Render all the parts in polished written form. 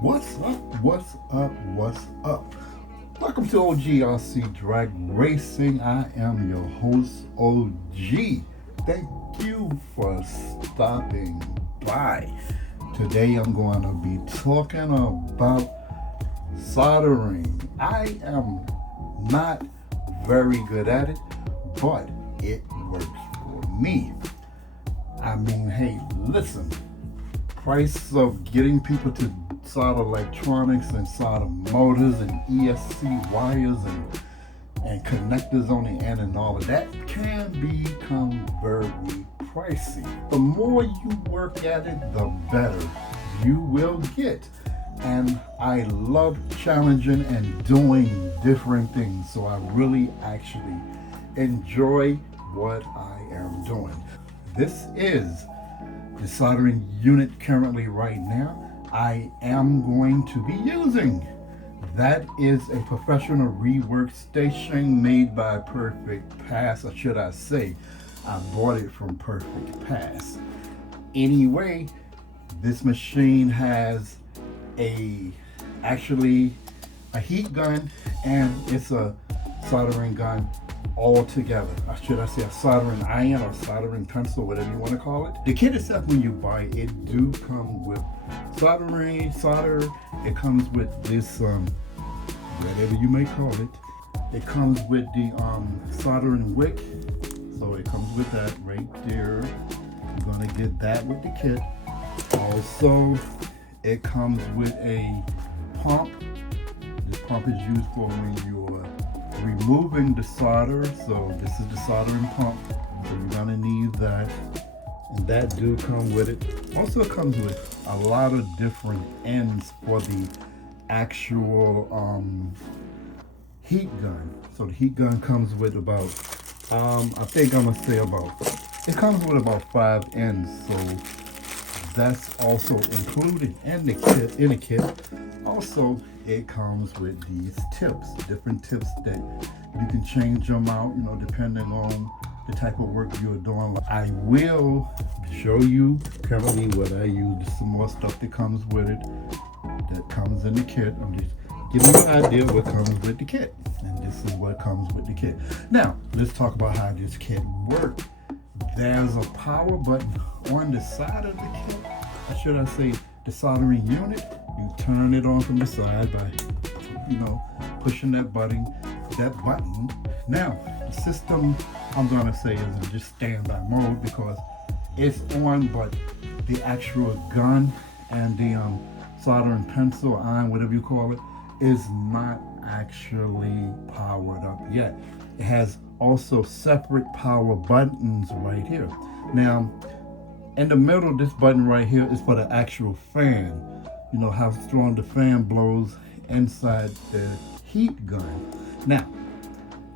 What's up? What's up? What's up? Welcome to OGRC Drag Racing. I am your host, OG. Thank you for stopping by. Today I'm going to be talking about soldering. I am not very good at it, but it works for me. I mean, hey, listen, price of getting people to solder electronics and solder motors and ESC wires and connectors on the end and all of that can become very pricey. The more you work at it, the better you will get. And I love challenging and doing different things, so I really actually enjoy what I am doing. This is the soldering unit currently right now I am going to be using. That is a professional rework station made by Perfect Pass, or should I say, I bought it from Perfect Pass. Anyway, this machine has actually a heat gun and it's a soldering gun all together. Or should I say a soldering iron or soldering pencil, whatever you want to call it. The kit itself, when you buy it, do come with solder. It comes with this, whatever you may call it. It comes with the soldering wick. So it comes with that right there. You're gonna get that with the kit. Also, it comes with a pump. This pump is used for when you're removing the solder. So this is the soldering pump. So you're gonna need that. And that do come with it. Also comes with a lot of different ends for the actual heat gun. So the heat gun comes with about, I think I'm gonna say it comes with about 5 ends. So that's also included in the kit. Also, it comes with these tips, different tips that you can change them out, depending on the type of work you're doing. I will show you currently what I use. Some more stuff that comes with it, that comes in the kit. I'm just giving you an idea what comes with the kit. And this is what comes with the kit. Now, let's talk about how this kit works. There's a power button on the side of the kit. Or should I say the soldering unit? You turn it on from the side by, pushing that button. Now, the system, I'm gonna say, is in just standby mode because it's on, but the actual gun and the soldering pencil, iron, whatever you call it, is not actually powered up yet. It has also separate power buttons right here. Now, in the middle, this button right here is for the actual fan. You know how strong the fan blows inside the heat gun. Now,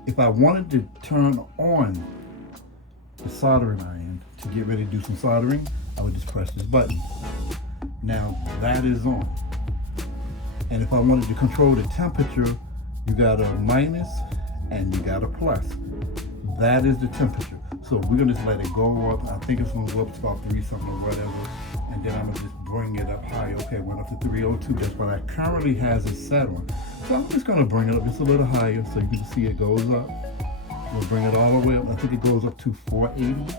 if I wanted to turn on the soldering iron to get ready to do some soldering, I would just press this button. Now, that is on. And if I wanted to control the temperature, you got a minus and you got a plus. That is the temperature. So we're gonna just let it go up. I think it's gonna go up to about 3 something or whatever. And then I'm gonna just bring it up high. Okay, it went up to 302. That's what I currently has it set on. So I'm just gonna bring it up just a little higher so you can see it goes up. We'll bring it all the way up. I think it goes up to 480.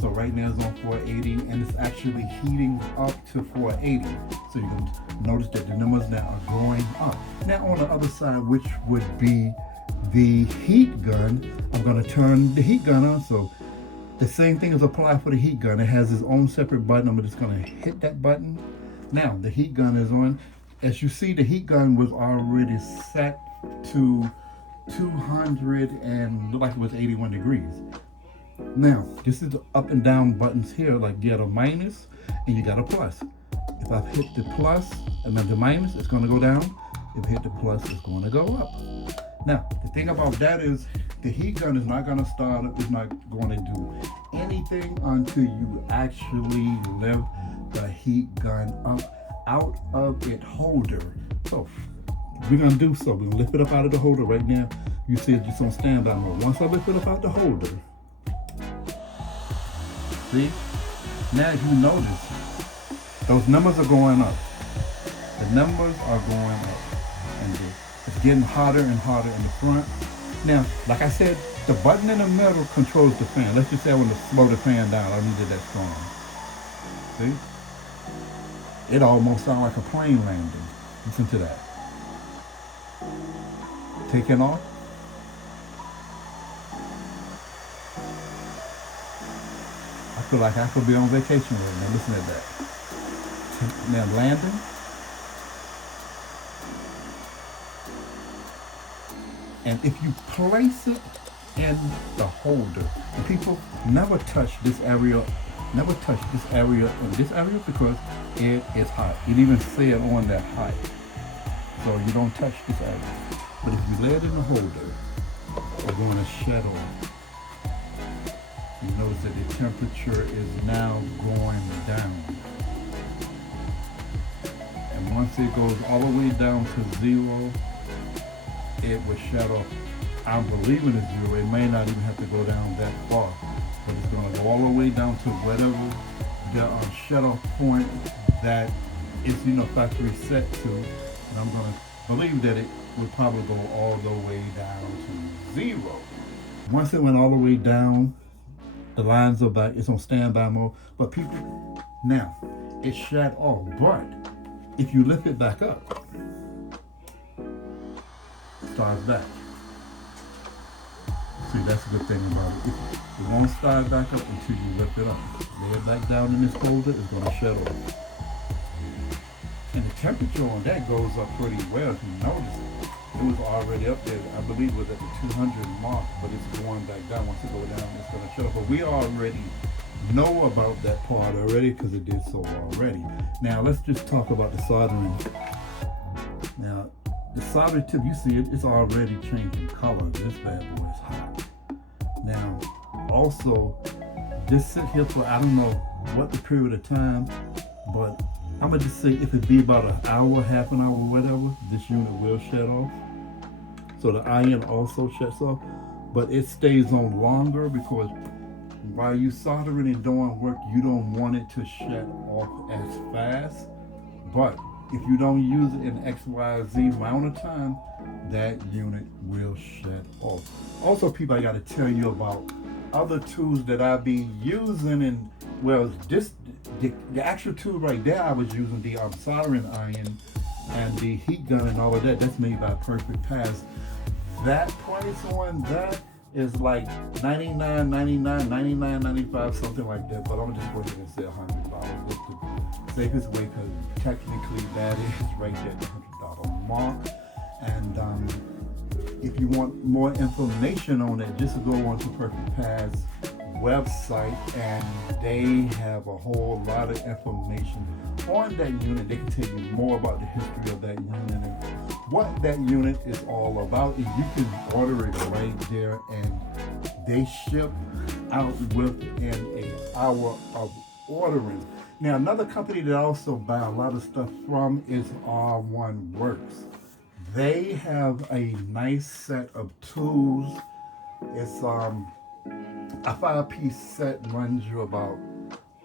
So right now it's on 480 and it's actually heating up to 480. So you can notice that the numbers now are going up. Now on the other side, which would be the heat gun, I'm gonna turn the heat gun on. So the same thing is applied for the heat gun. It has its own separate button. I'm just gonna hit that button. Now the heat gun is on. As you see, the heat gun was already set to 200 and looked like it was 81 degrees. Now, this is the up and down buttons here, like you got a minus and you got a plus. If I hit the plus and then the minus, it's gonna go down. If I hit the plus, it's gonna go up. Now, the thing about that is the heat gun is not gonna start up, it's not gonna do anything until you actually lift the heat gun up out of its holder. So, we're gonna do so. We're gonna lift it up out of the holder right now. You see it's just on standby mode. Once I lift it up out the holder, see? Now if you notice, those numbers are going up. The numbers are going up, and it's getting hotter and hotter in the front. Now, like I said, the button in the middle controls the fan. Let's just say I want to slow the fan down. I don't need it that strong. See? It almost sounds like a plane landing. Listen to that. Taking off. I feel like I could be on vacation right now. Listen to that. Now landing. And if you place it in the holder, and people never touch this area, and this area because it is hot. It even say it on that height. So you don't touch this area. But if you lay it in the holder, we're going to shut off. You notice that the temperature is now going down. And once it goes all the way down to 0, it will shut off. I'm believing it's 0. It may not even have to go down that far, but it's going to go all the way down to whatever the shut off point that is, factory set to. And I'm going to believe that it would probably go all the way down to 0. Once it went all the way down, the lines are back. It's on standby mode. But people, now it's shut off. But if you lift it back up, it starts back. See, that's a good thing about it. It won't start back up until you lift it up. Lay it back down in this holder, it's going to shut off. And the temperature on that goes up pretty well. If you notice, it was already up there. I believe it was at the 200 mark, but it's going back down. Once it goes down, it's going to shut off. But we already know about that part already because it did so already. Now, let's just talk about the soldering. Now, the solder tip, you see it's already changing color. This bad boy is hot. Now, also, this sit here for, I don't know what the period of time, but I'm gonna just say if it be about an hour, half an hour, whatever, this unit will shut off. So the iron also shuts off, but it stays on longer because while you soldering and doing work, you don't want it to shut off as fast. But if you don't use it in XYZ amount of time, that unit will shut off. Also, people, I got to tell you about other tools that I be using, and well, the actual tool right there I was using, the soldering iron and the heat gun and all of that. That's made by Perfect Pass. That price on that is like $99.99, $99.95, something like that. But I'm just going to go ahead and say $100. It's the safest way because technically that is right there at the $100 mark. And if you want more information on it, just go on to Perfect Pass website, and they have a whole lot of information on that unit. They can tell you more about the history of that unit and what that unit is all about. And you can order it right there, and they ship out within an hour of ordering. Now, another company that I also buy a lot of stuff from is R1 Works. They have a nice set of tools. It's a 5-piece set, runs you about,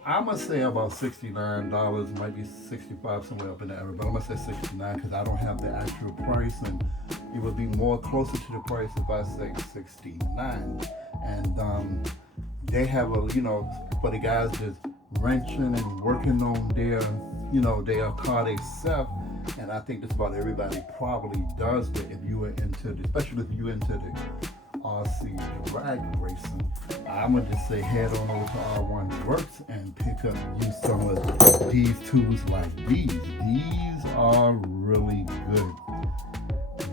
I'm gonna say about $69, might be $65, somewhere up in the area, but I'm gonna say $69 because I don't have the actual price, and it would be more closer to the price if I say $69. And they have a, for the guys that's wrenching and working on their, their car themselves. And I think just about everybody probably does that if you are into the, especially if you're into the RC drag racing. I'm gonna just say head on over to R1 Works and pick up, use some of these tools like these. These are really good.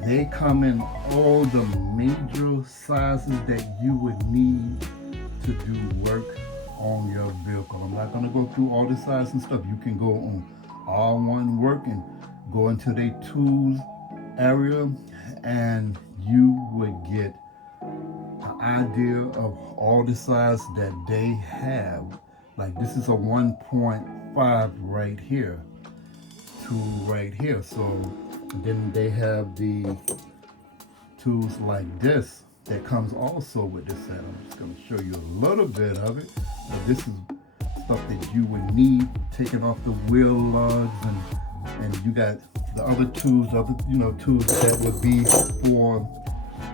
They come in all the major sizes that you would need to do work on your vehicle. I'm not gonna go through all the sizes and stuff. You can go on R1 Work and go into their tools area, and you would get an idea of all the size that they have. Like this is a 1.5 right here, tool right here. So then they have the tools like this that comes also with this set. I'm just going to show you a little bit of it. But this is stuff that you would need, taking off the wheel lugs and And you got the other tools, tools that would be for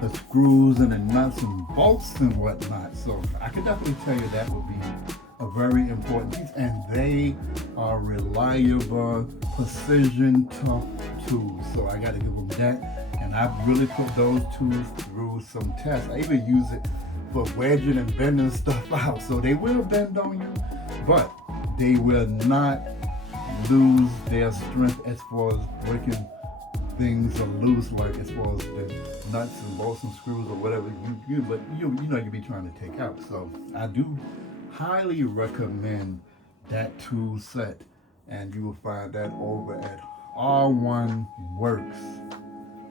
the screws and the nuts and bolts and whatnot. So I could definitely tell you that would be a very important piece. And they are reliable, precision, tough tools. So I got to give them that. And I've really put those tools through some tests. I even use it for wedging and bending stuff out. So they will bend on you, but they will not lose their strength as far as breaking things are loose, like as far as the nuts and bolts and screws or whatever you be trying to take out. So I do highly recommend that tool set, and you will find that over at R1 Works.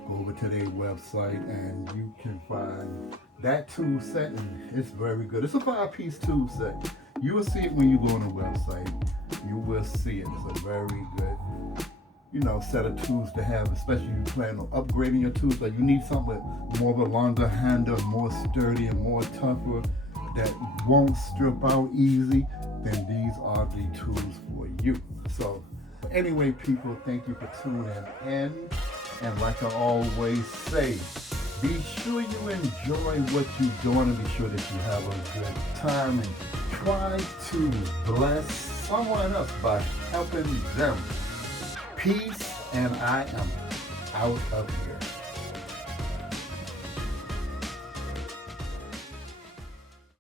Go over to their website and you can find that tool set, and it's very good. It's a 5-piece tool set. You will see it when you go on the website. You will see it. It's a very good set of tools to have, especially if you plan on upgrading your tools. Like you need something with more of a longer handle, more sturdy and more tougher, that won't strip out easy, then these are the tools for you. So anyway, people, thank you for tuning in. And like I always say, be sure you enjoy what you're doing and be sure that you have a good time, and try to bless someone else by helping them. Peace, and I am out of here.